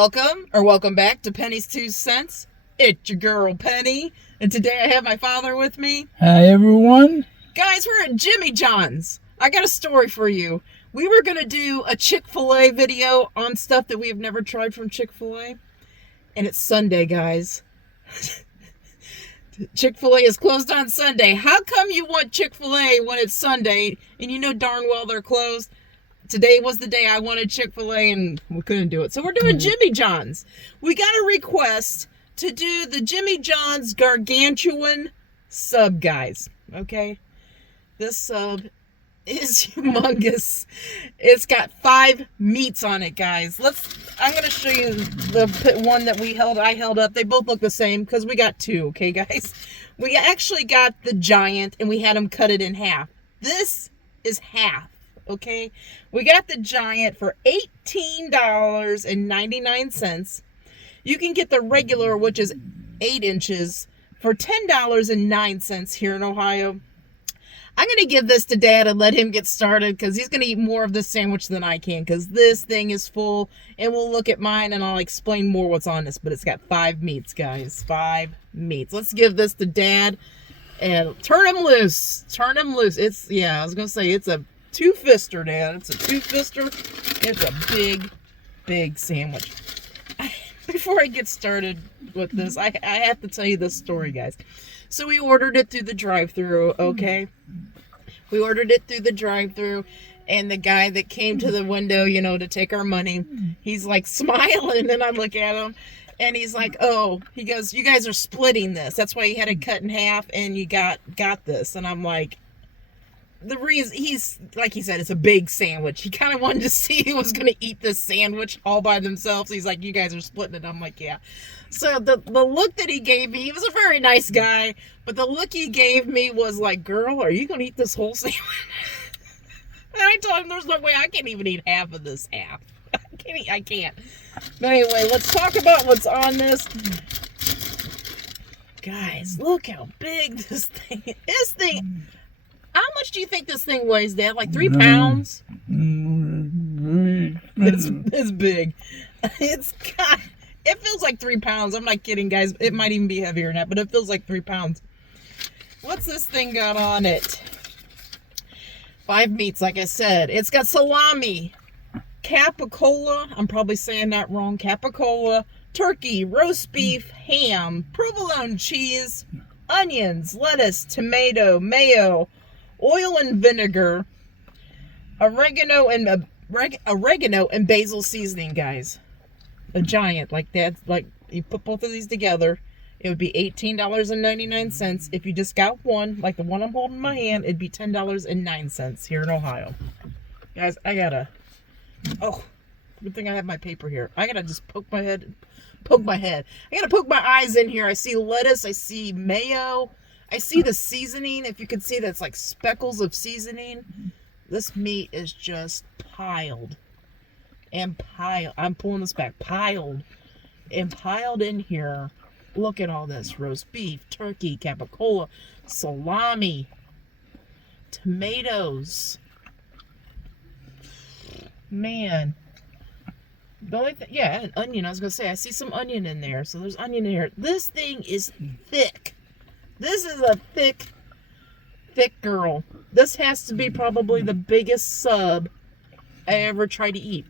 Welcome back to Penny's 2 Cents. It's your girl Penny, and today I have my father with me. Hi everyone. Guys, we're at Jimmy John's. I got a story for you. We were going to do a Chick-fil-A video on stuff that we have never tried from Chick-fil-A, and it's Sunday, guys. Chick-fil-A is closed on Sunday. How come you want Chick-fil-A when it's Sunday, and you know darn well they're closed? Today was the day I wanted Chick-fil-A and we couldn't do it. So we're doing Jimmy John's. We got a request to do the Jimmy John's Gargantuan sub, guys. Okay? This sub is humongous. It's got 5 meats on it, guys. I'm going to show you the one that I held up. They both look the same because we got 2, okay, guys? We actually got the giant and we had them cut it in half. This is half. Okay, we got the giant for $18.99. You can get the regular, which is 8 inches, for $10.09 here in Ohio. I'm going to give this to Dad and let him get started because he's going to eat more of this sandwich than I can because this thing is full. And we'll look at mine and I'll explain more what's on this. But it's got 5 meats, guys. 5 meats. Let's give this to Dad and turn him loose. Turn him loose. I was going to say it's a 2-fister, Dad. It's a 2-fister. It's a big, big sandwich. Before I get started with this, I have to tell you this story, guys. So we ordered it through the drive-thru, okay? We ordered it through the drive-thru, and the guy that came to the window, to take our money, he's like smiling, and I look at him, and he's like, oh, he goes, you guys are splitting this. That's why you had it cut in half, and you got this. And I'm like, the reason, he's, like he said, it's a big sandwich. He kind of wanted to see who was going to eat this sandwich all by themselves. He's like, you guys are splitting it. I'm like, yeah. So the look that he gave me, he was a very nice guy, but the look he gave me was like, girl, are you going to eat this whole sandwich? And I told him there's no way I can't even eat half of this half. I can't. But anyway, let's talk about what's on this. Guys, look how big this thing is. This thing... How much do you think this thing weighs, Dad? Like 3 pounds? It's big. It feels like 3 pounds. I'm not kidding, guys. It might even be heavier than that, but it feels like 3 pounds. What's this thing got on it? 5 meats, like I said. It's got salami, capicola, I'm probably saying that wrong, capicola, turkey, roast beef, ham, provolone cheese, onions, lettuce, tomato, mayo, oil and vinegar, oregano and basil seasoning, guys. A giant, like that. Like you put both of these together, it would be $18.99. If you just got one, like the one I'm holding in my hand, it'd be $10.09 here in Ohio. Guys, good thing I have my paper here. I gotta just poke my head. I gotta poke my eyes in here. I see lettuce. I see mayo. I see the seasoning. If you can see, that's like speckles of seasoning. This meat is just piled and piled. I'm pulling this back. Piled and piled in here. Look at all this. Roast beef, turkey, capicola, salami, tomatoes. Man. The only thing, and onion. I was going to say, I see some onion in there. So there's onion in here. This thing is thick. This is a thick girl. This has to be probably the biggest sub I ever tried to eat.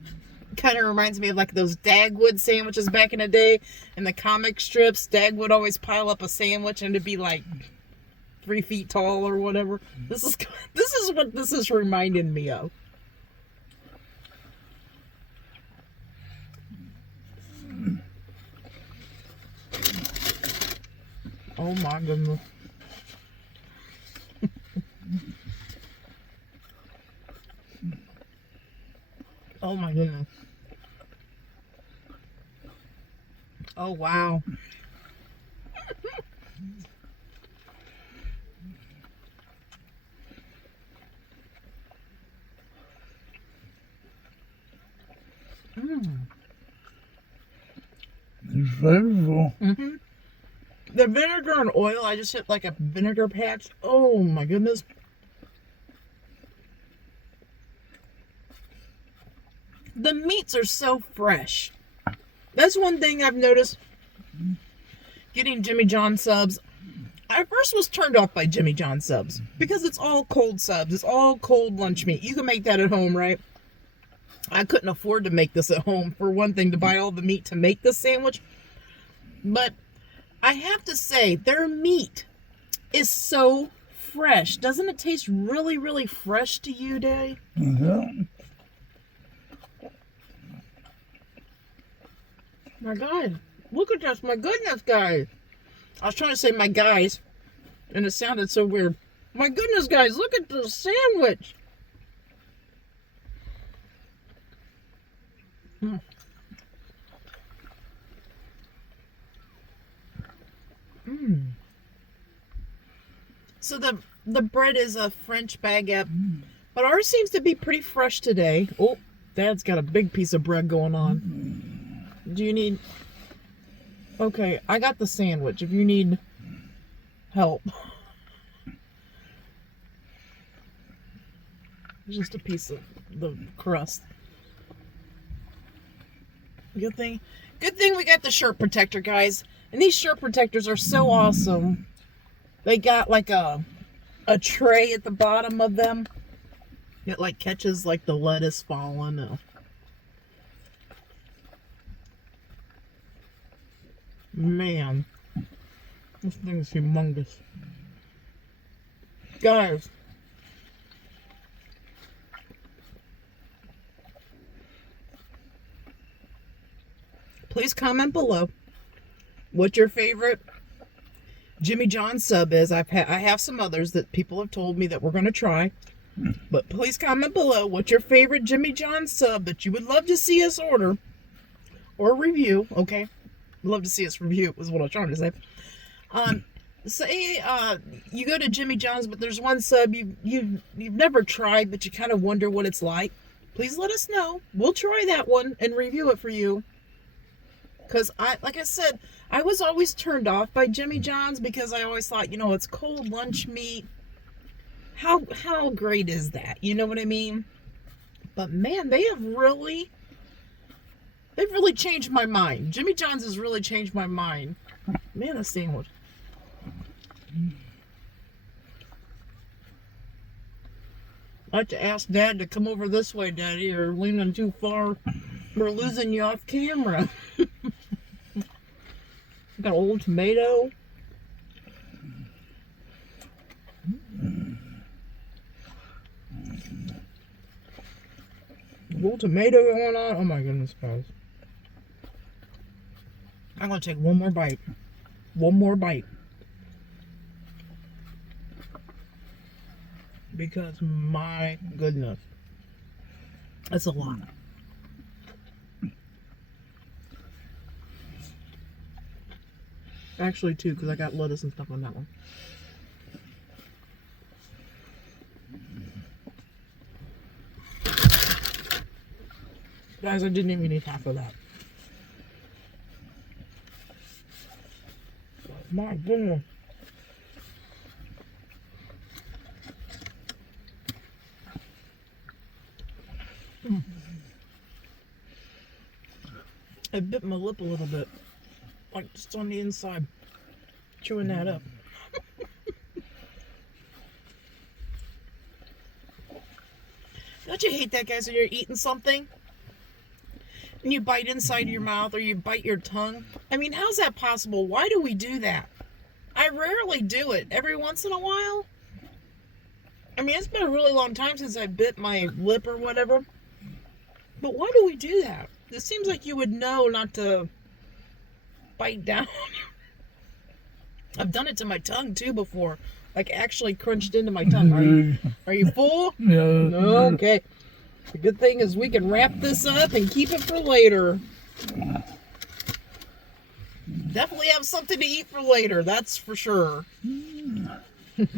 Kind of reminds me of like those Dagwood sandwiches back in the day. In the comic strips, Dag would always pile up a sandwich and it'd be like 3 feet tall or whatever. This is what this is reminding me of. Oh my goodness. Oh my goodness. Oh wow. It's flavorful. Mm-hmm. The vinegar and oil, I just hit like a vinegar patch. Oh my goodness. The meats are so fresh. That's one thing I've noticed getting Jimmy John subs. I first was turned off by Jimmy John subs because it's all cold subs. It's all cold lunch meat. You can make that at home, right? I couldn't afford to make this at home, for one thing, to buy all the meat to make this sandwich. But I have to say, their meat is so fresh. Doesn't it taste really, really fresh to you, Day? Mm-hmm. My God, look at this. My goodness, guys. I was trying to say my guys, and it sounded so weird. My goodness, guys, look at the sandwich. Mm. Mm. So the bread is a French baguette, but ours seems to be pretty fresh today. Oh, Dad's got a big piece of bread going on. Do you need... Okay, I got the sandwich if you need help. Just a piece of the crust. Good thing we got the shirt protector, guys. And these shirt protectors are so awesome. They got like a tray at the bottom of them. It like catches like the lettuce falling. Man, this thing is humongous. Guys, please comment below what your favorite Jimmy John sub is. I have some others that people have told me that we're going to try. But please comment below what your favorite Jimmy John sub that you would love to see us order or review, okay? Love to see us review is what I was trying to say. Say you go to Jimmy John's, but there's one sub you've never tried, but you kind of wonder what it's like. Please let us know. We'll try that one and review it for you. Because like I said, I was always turned off by Jimmy John's because I always thought, it's cold lunch meat. How great is that? You know what I mean? But man, they've really changed my mind. Jimmy John's has really changed my mind. Man, a sandwich. I have to ask Dad to come over this way, Daddy. You're leaning too far. We're losing you off camera. Got a little tomato. A little tomato going on. Oh my goodness, guys. I'm going to take one more bite. One more bite. Because, my goodness. That's a lot. Actually, two, because I got lettuce and stuff on that one. Guys, I didn't even eat half of that. My goodness. I bit my lip a little bit. Like just on the inside. Chewing that up. Don't you hate that, guys, when you're eating something and you bite inside your mouth or you bite your tongue? I mean, how's that possible? Why do we do that? I rarely do it. Every once in a while. I mean, it's been a really long time since I bit my lip or whatever. But why do we do that? It seems like you would know not to bite down. I've done it to my tongue too before. Like actually crunched into my tongue. Are you full? No. No? Okay. The good thing is we can wrap this up and keep it for later. Definitely have something to eat for later, that's for sure.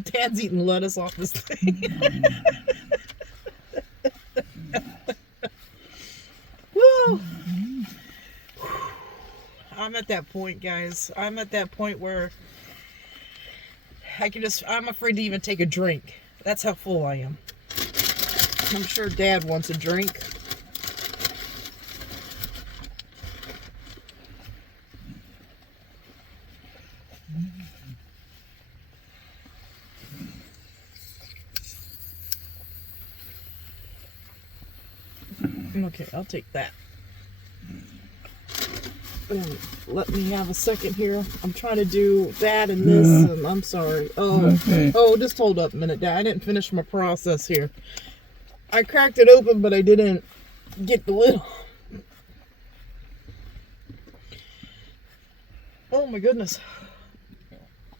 Dad's eating lettuce off this thing. Woo! I'm at that point, guys. I'm at that point where I'm afraid to even take a drink. That's how full I am. I'm sure Dad wants a drink. Okay, I'll take that. Let me have a second here. I'm trying to do that and this, and I'm sorry. Oh, just hold up a minute, Dad. I didn't finish my process here. I cracked it open, but I didn't get the lid. Oh my goodness.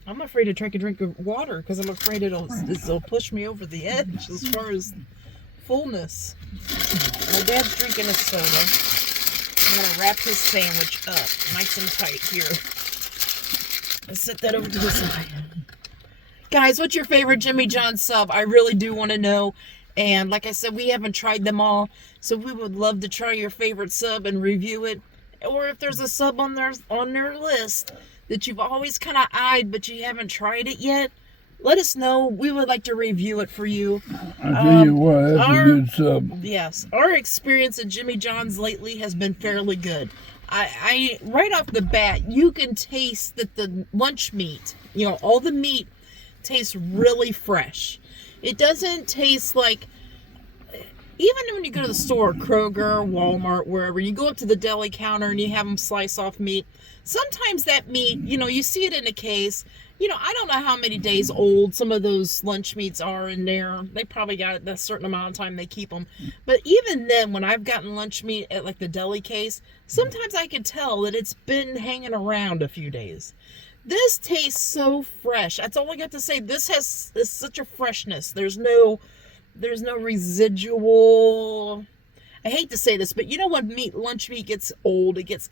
I'm afraid to take a drink of water because I'm afraid it'll push me over the edge as far as fullness. My Dad's drinking a soda. I'm going to wrap his sandwich up nice and tight here. Let's set that over to the side. Guys, what's your favorite Jimmy John's sub? I really do want to know. And like I said, we haven't tried them all. So we would love to try your favorite sub and review it. Or if there's a sub on their list that you've always kind of eyed but you haven't tried it yet, let us know. We would like to review it for you. I tell you what, that's a good sub. Yes, our experience at Jimmy John's lately has been fairly good. I right off the bat, you can taste that the lunch meat, all the meat tastes really fresh. It doesn't taste like, even when you go to the store, Kroger, Walmart, wherever, you go up to the deli counter and you have them slice off meat. Sometimes that meat, you see it in a case. I don't know how many days old some of those lunch meats are in there. They probably got a certain amount of time they keep them. But even then, when I've gotten lunch meat at like the deli case, sometimes I can tell that it's been hanging around a few days. This tastes so fresh. That's all I got to say. This has such a freshness. There's no residual. I hate to say this, but when lunch meat gets old, it gets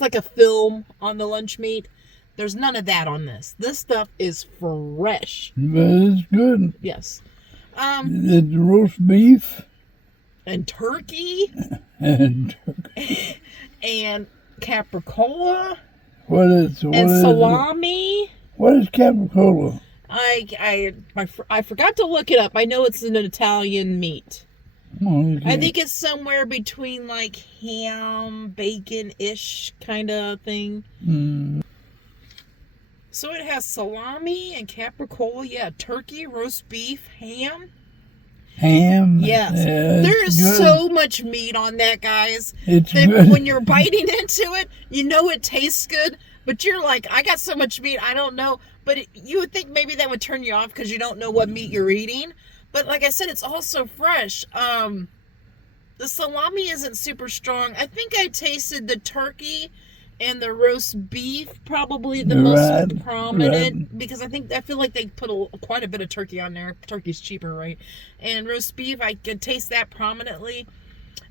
like a film on the lunch meat. There's none of that on this. This stuff is fresh. But it's good. Yes. It's roast beef. And turkey. And capricola. And salami. What is capricola? I forgot to look it up. I know it's an Italian meat. Oh, okay. I think it's somewhere between like ham, bacon-ish kind of thing. So it has salami and capricola, turkey, roast beef, ham. Ham? Yes. Yeah, there is good. So much meat on that, guys. It's good. When you're biting into it, it tastes good, but you're like, I got so much meat, I don't know. But you would think maybe that would turn you off because you don't know what meat you're eating. But like I said, it's also fresh. The salami isn't super strong. I think I tasted the turkey and the roast beef probably the most prominent because I feel like they put quite a bit of turkey on there. Turkey's cheaper, right? And roast beef, I could taste that prominently.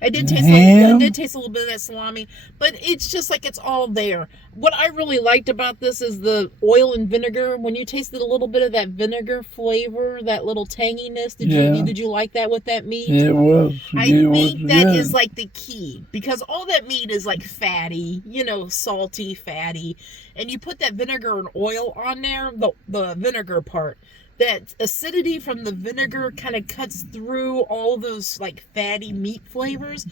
I did taste a little bit of that salami, but it's just like it's all there. What I really liked about this is the oil and vinegar. When you tasted a little bit of that vinegar flavor, that little tanginess, did you like that with that meat? It was. I think that is like the key because all that meat is like fatty, salty, fatty, and you put that vinegar and oil on there, the vinegar part. That acidity from the vinegar kind of cuts through all those like fatty meat flavors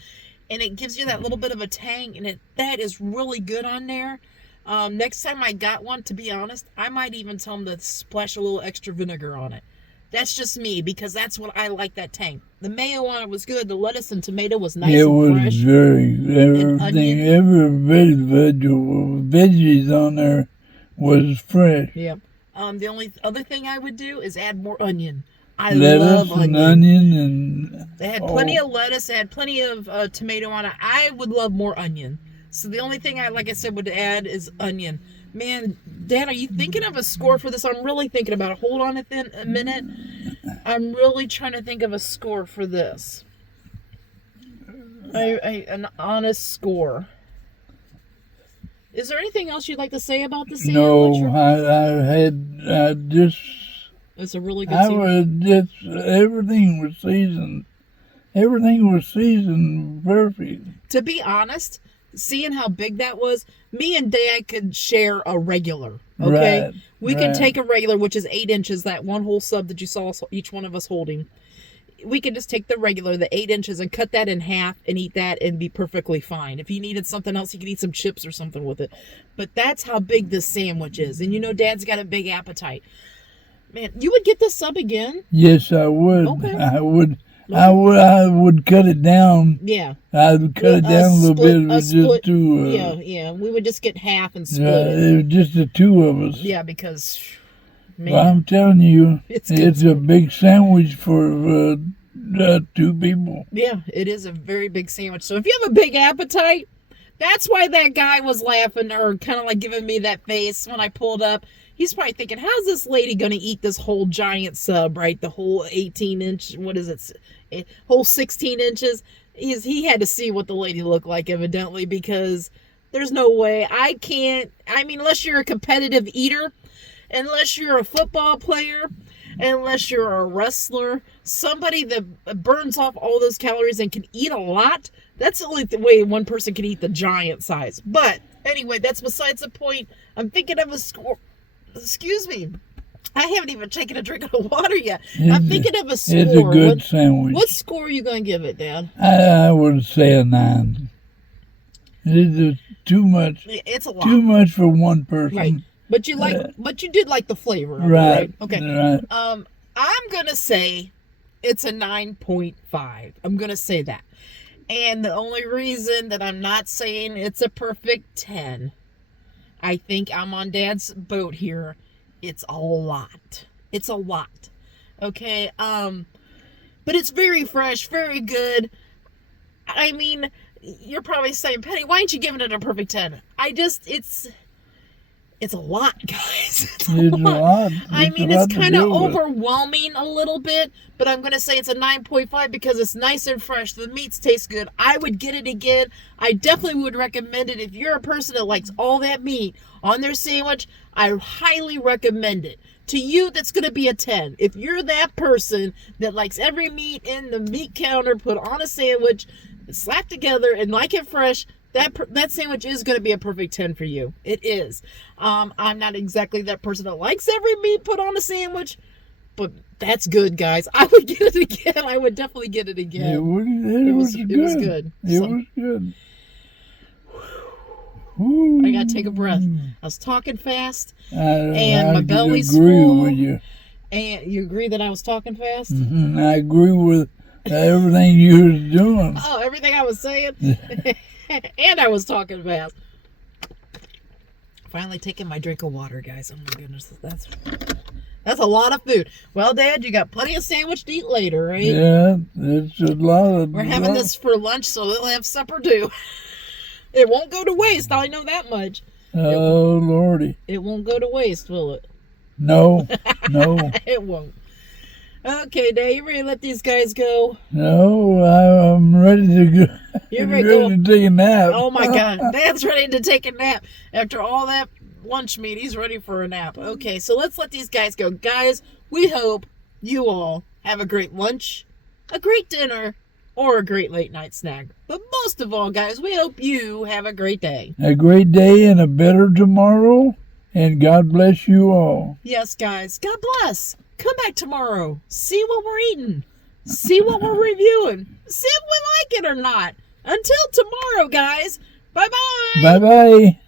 and it gives you that little bit of a tang and that is really good on there. Next time I got one, to be honest, I might even tell them to splash a little extra vinegar on it. That's just me because that's what I like, that tang. The mayo on it was good. The lettuce and tomato was nice and fresh. It was everything, every veggies on there was fresh. Yep. The only other thing I would do is add more onion. I love onion. And they had plenty of lettuce. They had plenty of tomato on it. I would love more onion. So the only thing like I said, would add is onion. Man, Dad, are you thinking of a score for this? I'm really thinking about it. Hold on a minute. I'm really trying to think of a score for this. An honest score. Is there anything else you'd like to say about the sandwich? No, It's a really good sandwich. Everything was seasoned. Everything was seasoned perfect. To be honest, seeing how big that was, me and Dad could share a regular. Okay? Right, we can take a regular, which is 8 inches, that one whole sub that you saw each one of us holding. We could just take the regular, the 8 inches, and cut that in half and eat that and be perfectly fine. If you needed something else, you could eat some chips or something with it. But that's how big this sandwich is. And Dad's got a big appetite. Man, you would get this sub again? Yes, I would. Okay. I would. I would cut it down. Yeah. I would cut it down a little bit. It was just two. Yeah. We would just get half and split it. It was just the two of us. Yeah, because, man. Well, I'm telling you, it's a big sandwich for two people. Yeah, it is a very big sandwich. So if you have a big appetite, that's why that guy was laughing or kind of like giving me that face when I pulled up. He's probably thinking, how's this lady going to eat this whole giant sub, right? The whole 18-inch, what is it? Whole 16 inches. He had to see what the lady looked like, evidently, because there's no way. I mean, unless you're a competitive eater, unless you're a football player, unless you're a wrestler, somebody that burns off all those calories and can eat a lot, that's the only way one person can eat the giant size. But anyway, that's besides the point. I'm thinking of a score. Excuse me. I haven't even taken a drink of water yet. I'm thinking of a score. It's a good sandwich. What score are you going to give it, Dad? I would say a 9. It's too much. It's a lot. Too much for one person. Right. But you did like the flavor of right. it, right? Okay. Right. I'm going to say it's a 9.5. I'm going to say that. And the only reason that I'm not saying it's a perfect 10, I think I'm on Dad's boat here. It's a lot. It's a lot. Okay. But it's very fresh, very good. I mean, you're probably saying, Penny, why ain't you giving it a perfect 10? It's a lot, guys. It's a lot. I mean, it's kind of overwhelming a little bit, but I'm going to say it's a 9.5 because it's nice and fresh. The meats taste good. I would get it again. I definitely would recommend it. If you're a person that likes all that meat on their sandwich, I highly recommend it. To you, that's going to be a 10. If you're that person that likes every meat in the meat counter put on a sandwich, slapped together, and like it fresh, that sandwich is going to be a perfect 10 for you. It is. I'm not exactly that person that likes every meat put on a sandwich, but that's good, guys. I would get it again. I would definitely get it again. It was good. It was good. It was good. I got to take a breath. I was talking fast, and I my belly's agree full. with you. And you agree that I was talking fast? Mm-hmm. I agree with everything you was doing. Oh, everything I was saying? And I was talking fast. Finally taking my drink of water, guys. Oh my goodness, that's a lot of food. Well, Dad, you got plenty of sandwich to eat later, right? Yeah, it's a lot. We're having this for lunch, so we'll have supper too. It won't go to waste. I know that much. Oh, Lordy. It won't go to waste, will it? No. It won't. Okay, Dad, you ready to let these guys go? No, I'm ready to go. You're ready to take a nap. Oh my God, Dad's ready to take a nap. After all that lunch meat, he's ready for a nap. Okay, so let's let these guys go. Guys, we hope you all have a great lunch, a great dinner, or a great late night snack. But most of all, guys, we hope you have a great day. A great day and a better tomorrow, and God bless you all. Yes, guys, God bless. Come back tomorrow. See what we're eating. See what we're reviewing. See if we like it or not. Until tomorrow, guys. Bye-bye. Bye-bye.